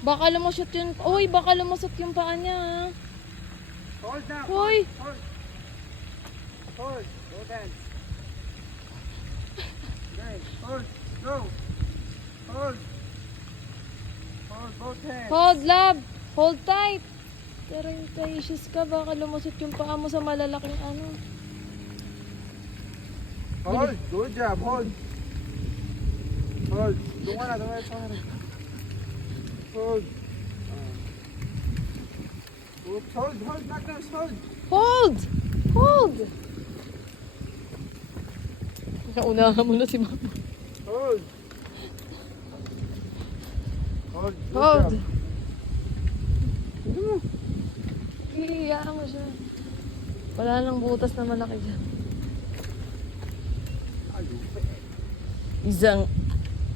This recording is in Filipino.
Baka lumusot yun. Uy, baka lumusot yung paa niya. ah. Hold na. Hoy! Hold. Hold. Go dance. Okay. Hold. Go. Hold. Hold both hands. Hold, love. Hold tight. Pero yung issues ka, baka lumusot yung paa mo sa malalaking ano. Hold. Good job. Hold. Hold. Tunga na. Hold. Oops. Hold. Hold. Not nurse. Hold. Hold! Hold! Naunahan mo na si mama. Hold. Hold. Good Hold. job. Hihiyaan mo siya. Wala nang butas na malaki dyan. Isang